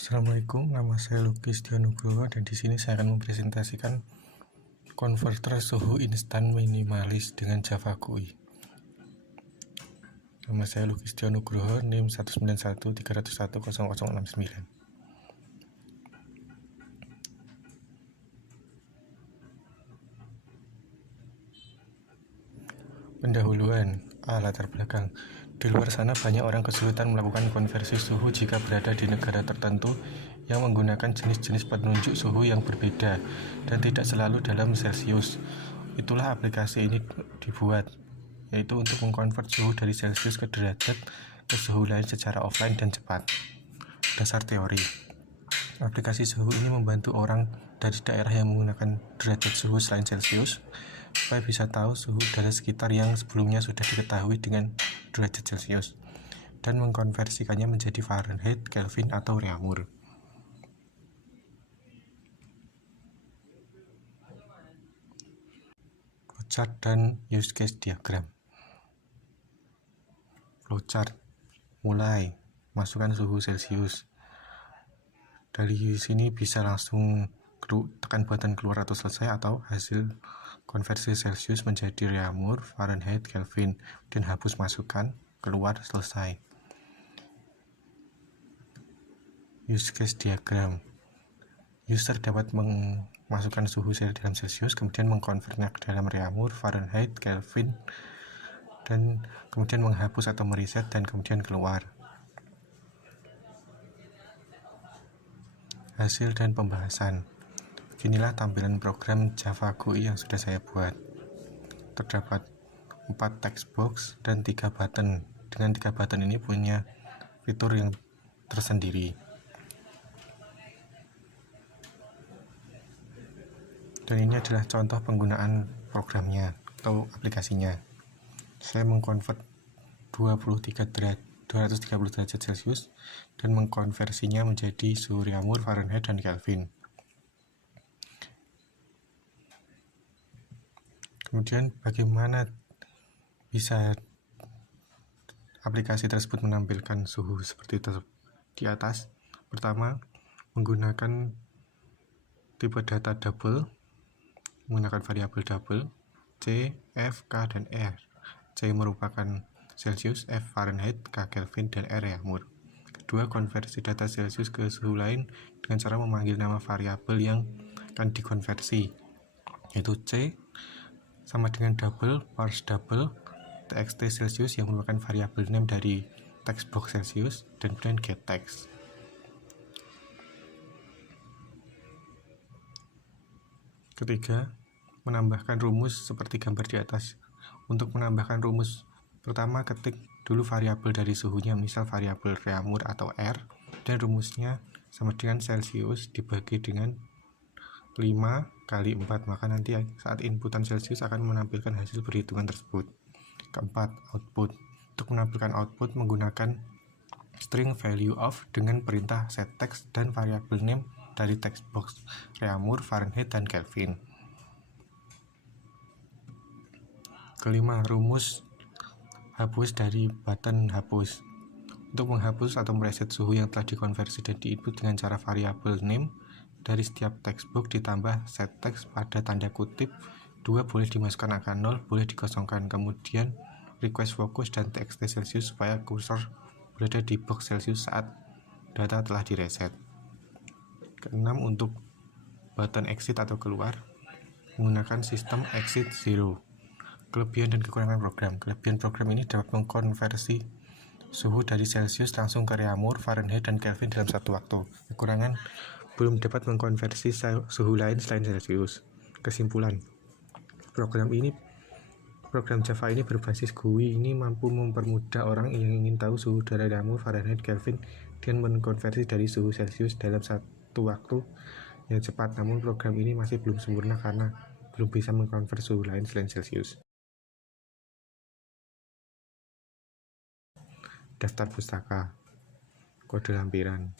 Assalamualaikum, nama saya Lukis Dianugroho dan di sini saya akan mempresentasikan konverter suhu instan minimalis dengan Java GUI. Nama saya Lukis Dianugroho, NIM 19130100069. Pendahuluan, latar belakang. Di luar sana banyak orang kesulitan melakukan konversi suhu jika berada di negara tertentu yang menggunakan jenis-jenis penunjuk suhu yang berbeda dan tidak selalu dalam Celsius. Itulah aplikasi ini dibuat, yaitu untuk mengkonvert suhu dari Celsius ke derajat ke suhu lain secara offline dan cepat. Dasar teori. Aplikasi suhu ini membantu orang dari daerah yang menggunakan derajat suhu selain Celsius supaya bisa tahu suhu udara sekitar yang sebelumnya sudah diketahui dengan derajat Celsius dan mengkonversikannya menjadi Fahrenheit, Kelvin, atau Reaumur. Flowchart dan use case diagram. Flowchart. Mulai, masukkan suhu Celsius. Dari sini bisa langsung tekan button keluar atau selesai, atau hasil konversi Celsius menjadi Reaumur, Fahrenheit, Kelvin, dan hapus masukkan, keluar, selesai. Use case diagram. User dapat memasukkan suhu dalam Celsius, kemudian mengkonvertnya ke dalam Reaumur, Fahrenheit, Kelvin, dan kemudian menghapus atau mereset dan kemudian keluar. Hasil dan pembahasan. Beginilah tampilan program Java GUI yang sudah saya buat. Terdapat 4 text box dan 3 button. Dengan 3 button ini punya fitur yang tersendiri. Dan ini adalah contoh penggunaan programnya atau aplikasinya. Saya mengkonvert 230 derajat Celcius dan mengkonversinya menjadi suhu Reaumur, Fahrenheit, dan Kelvin. Kemudian bagaimana bisa aplikasi tersebut menampilkan suhu seperti itu di atas? Pertama, menggunakan tipe data double, menggunakan variabel double, C, F, K, dan R. C merupakan Celsius, F Fahrenheit, K Kelvin, dan R Reaumur. Kedua, konversi data Celsius ke suhu lain dengan cara memanggil nama variabel yang akan dikonversi, yaitu C sama dengan double, parse double, txt Celsius yang merupakan variabel name dari text box Celsius, dan kemudian get text. Ketiga, menambahkan rumus seperti gambar di atas. Untuk menambahkan rumus, pertama ketik dulu variabel dari suhunya, misal variabel Reaumur atau R, dan rumusnya sama dengan Celsius dibagi dengan 5 kali 4, maka nanti saat inputan Celsius akan menampilkan hasil perhitungan tersebut. Keempat, output. Untuk menampilkan output menggunakan string value of dengan perintah set text dan variabel name dari text box Reaumur, Fahrenheit, dan Kelvin. Kelima, rumus hapus dari button hapus. Untuk menghapus atau mereset suhu yang telah dikonversi dan diinput dengan cara variabel name dari setiap text box ditambah set text pada tanda kutip 2 boleh dimasukkan angka 0, boleh dikosongkan, kemudian request focus dan txt Celsius supaya kursor berada di box Celsius saat data telah direset. Keenam, untuk button exit atau keluar, menggunakan sistem exit 0. Kelebihan dan kekurangan program. Kelebihan program ini dapat mengkonversi suhu dari Celsius langsung ke Reaumur, Fahrenheit, dan Kelvin dalam satu waktu. Kekurangan, belum dapat mengkonversi suhu lain selain Celsius. Kesimpulan, program Java ini berbasis GUI ini mampu mempermudah orang yang ingin tahu suhu udara Reaumur, Fahrenheit, Kelvin dengan mengkonversi dari suhu Celsius dalam satu waktu yang cepat. Namun program ini masih belum sempurna karena belum bisa mengkonvert suhu lain selain Celsius. Daftar pustaka, kode lampiran.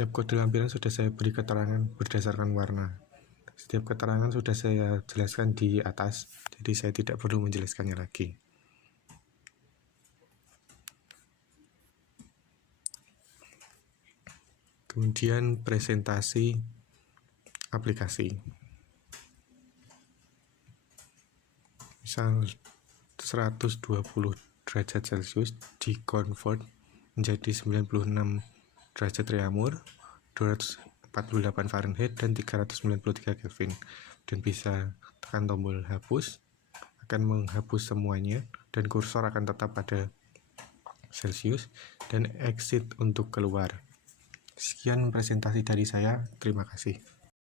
Setiap kode lampiran sudah saya beri keterangan berdasarkan warna. Setiap keterangan sudah saya jelaskan di atas, jadi saya tidak perlu menjelaskannya lagi. Kemudian presentasi aplikasi. Misal 120 derajat Celcius dikonvert menjadi 96 derajat Reaumur, 248 Fahrenheit, dan 393 Kelvin. Dan bisa tekan tombol hapus, akan menghapus semuanya, dan kursor akan tetap pada Celcius, dan exit untuk keluar. Sekian presentasi dari saya, terima kasih.